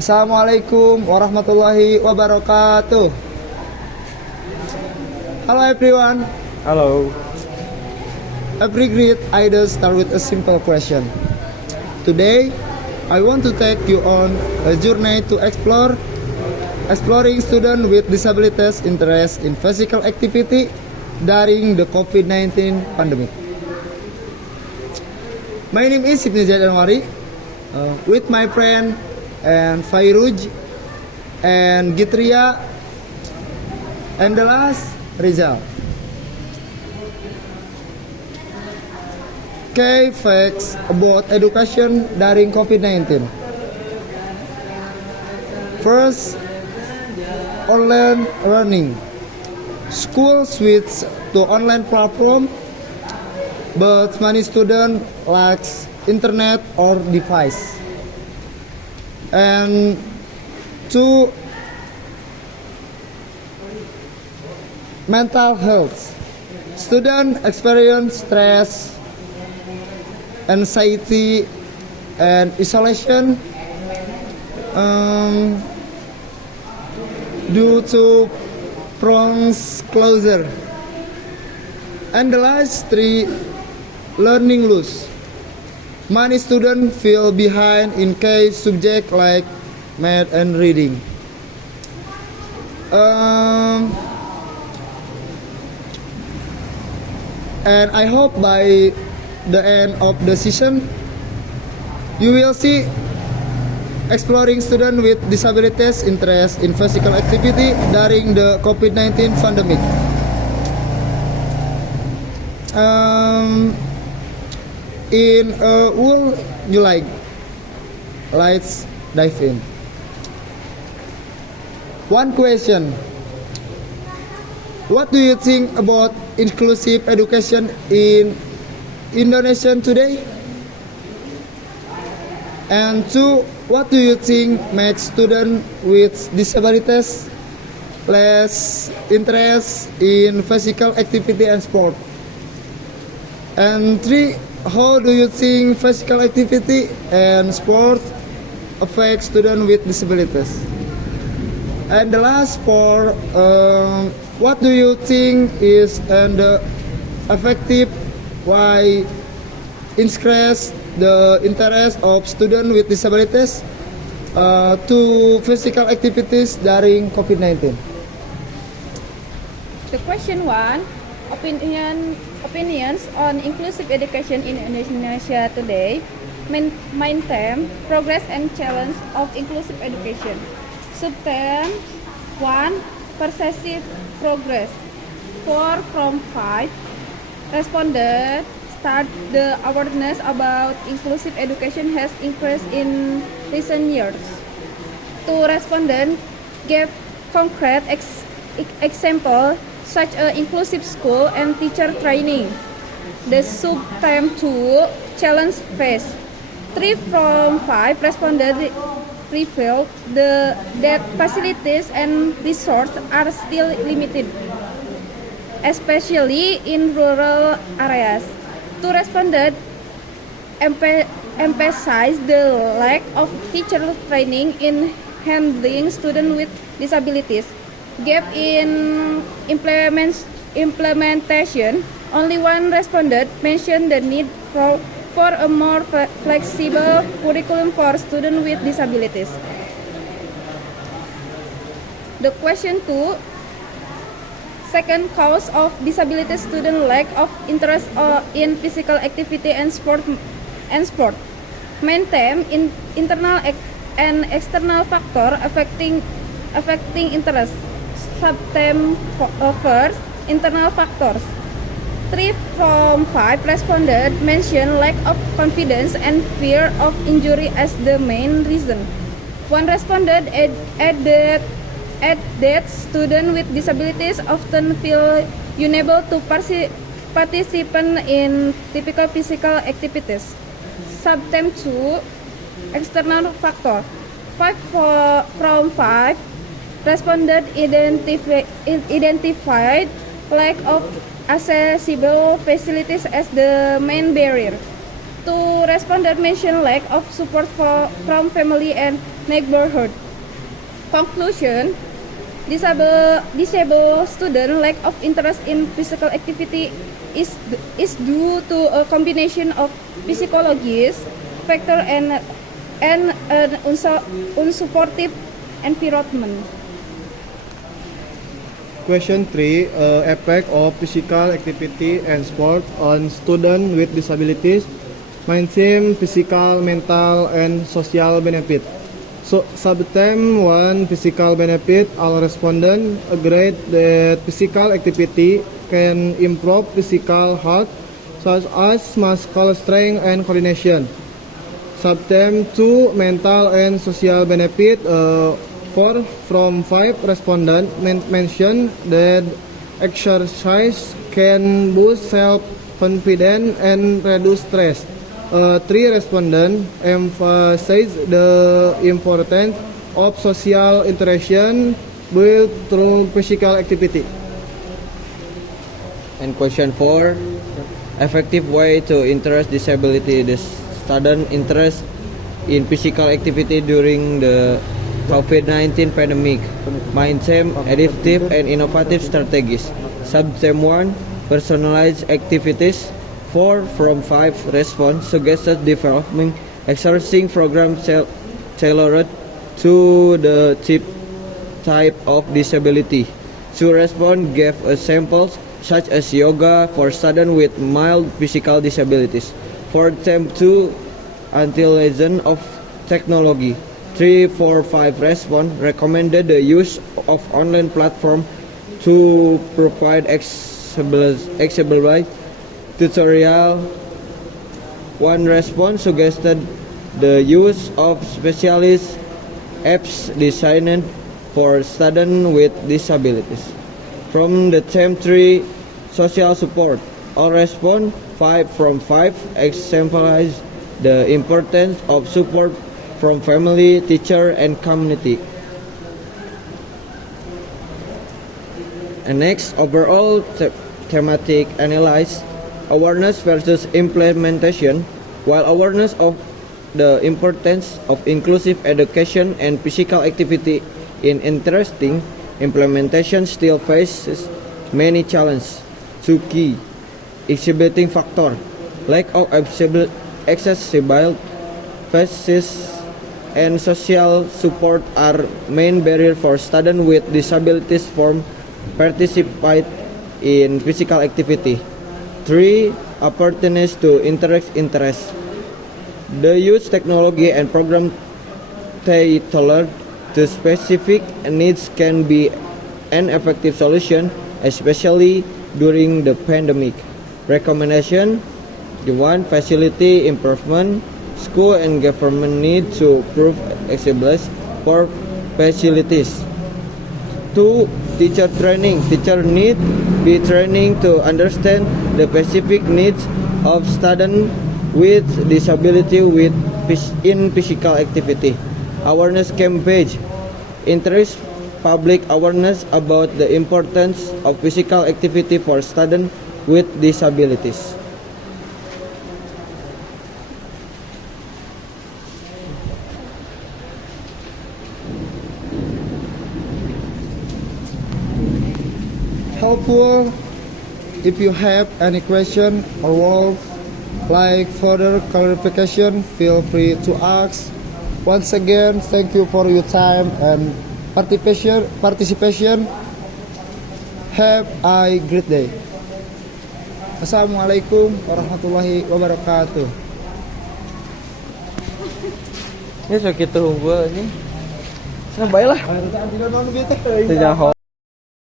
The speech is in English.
Assalamualaikum warahmatullahi wabarakatuh. Hello everyone. Hello. Every great idea start with a simple question. Today, I want to take you on a journey to exploring students with disabilities interest in physical activity during the COVID-19 pandemic. My name is Ibnu Zaid Anwari, with my friend and Fairuj and Gitria and the last Rizal. Key facts about education during COVID-19. First, online learning. School switched to online platform, but many students lacks internet or device. And two, mental health. Students experience stress, anxiety, and isolation due to prolonged closure. And the last three, learning loss. Many students feel behind in key subjects like math and reading. And I hope by the end of the session, you will see exploring students with disabilities interest in physical activity during the COVID-19 pandemic. In a wool you like, let's dive in. One question: what do you think about inclusive education in Indonesia today? And two, what do you think makes students with disabilities less interest in physical activity and sport? And three, how do you think physical activity and sport affect students with disabilities? And the last four, what do you think is effective why increase the interest of students with disabilities to physical activities during COVID-19? The question one, opinions on inclusive education in Indonesia today, main theme, progress and challenge of inclusive education. Subtheme 1, perceived progress. 4 from 5 responded start the awareness about inclusive education has increased in recent years. 2 respondents gave concrete example such as inclusive school and teacher training. The subtheme 2, challenge phase. 3 from 5 responded revealed that facilities and resources are still limited, especially in rural areas. 2 responded emphasized the lack of teacher training in handling students with disabilities. Gap in implementation. Only 1 respondent mentioned the need for a more flexible curriculum for students with disabilities. The question 2, second cause of disability student lack of interest in physical activity and sport. Main theme in internal and external factor affecting interest. Subtheme first, internal factors. 3 from 5 responded mentioned lack of confidence and fear of injury as the main reason. 1 responded added that students with disabilities often feel unable to participate in typical physical activities. Subtheme 2, external factor. 5 from 5 responded identified lack of accessible facilities as the main barrier. 2 respondents mentioned lack of support from family and neighborhood. Conclusion: disabled student lack of interest in physical activity is due to a combination of physiologies factor and an unsupportive environment. Question 3. Effect of physical activity and sport on students with disabilities. Main theme: physical, mental, and social benefit. So, subtheme 1, physical benefit. All respondents agreed that physical activity can improve physical health, such as muscle strength and coordination. Subtheme 2, mental and social benefit. 4 from 5 respondents mentioned that exercise can boost self-confidence and reduce stress. 3 respondents emphasized the importance of social interaction built through physical activity. And question 4, effective way to interest disability. The student interest in physical activity during the COVID-19 pandemic. Main theme: adaptive and innovative strategies. Subtheme 1, personalized activities. 4 from 5 response suggested developing exercising program tailored to the type of disability. 2 response gave examples such as yoga for students with mild physical disabilities. 4 theme 2, utilization of technology. 3, 4, 5 response recommended the use of online platform to provide accessible tutorial. 1 response suggested the use of specialist apps designed for students with disabilities. From the theme 3, social support. All response 5 from 5 exemplifies the importance of support from family, teacher, and community. And next, overall thematic analysis: awareness versus implementation. While awareness of the importance of inclusive education and physical activity is interesting, implementation still faces many challenges. 2 key exhibiting factor: lack of accessible spaces and social support are main barrier for students with disabilities from participate in physical activity. 3, opportunities to interest. The use technology and program tailored to specific needs can be an effective solution, especially during the pandemic. Recommendation: 1, facility improvement. School and government need to improve accessibility for facilities. 2, teacher training. Teacher need be training to understand the specific needs of students with disability in physical activity. Awareness campaign. Increase public awareness about the importance of physical activity for students with disabilities. Helpful. If you have any question or would like further clarification, feel free to ask. Once again, thank you for your time and participation. Have a great day. Assalamualaikum warahmatullahi wabarakatuh. Ini sakit tuh gua ini. Nah, baiklah. Tidak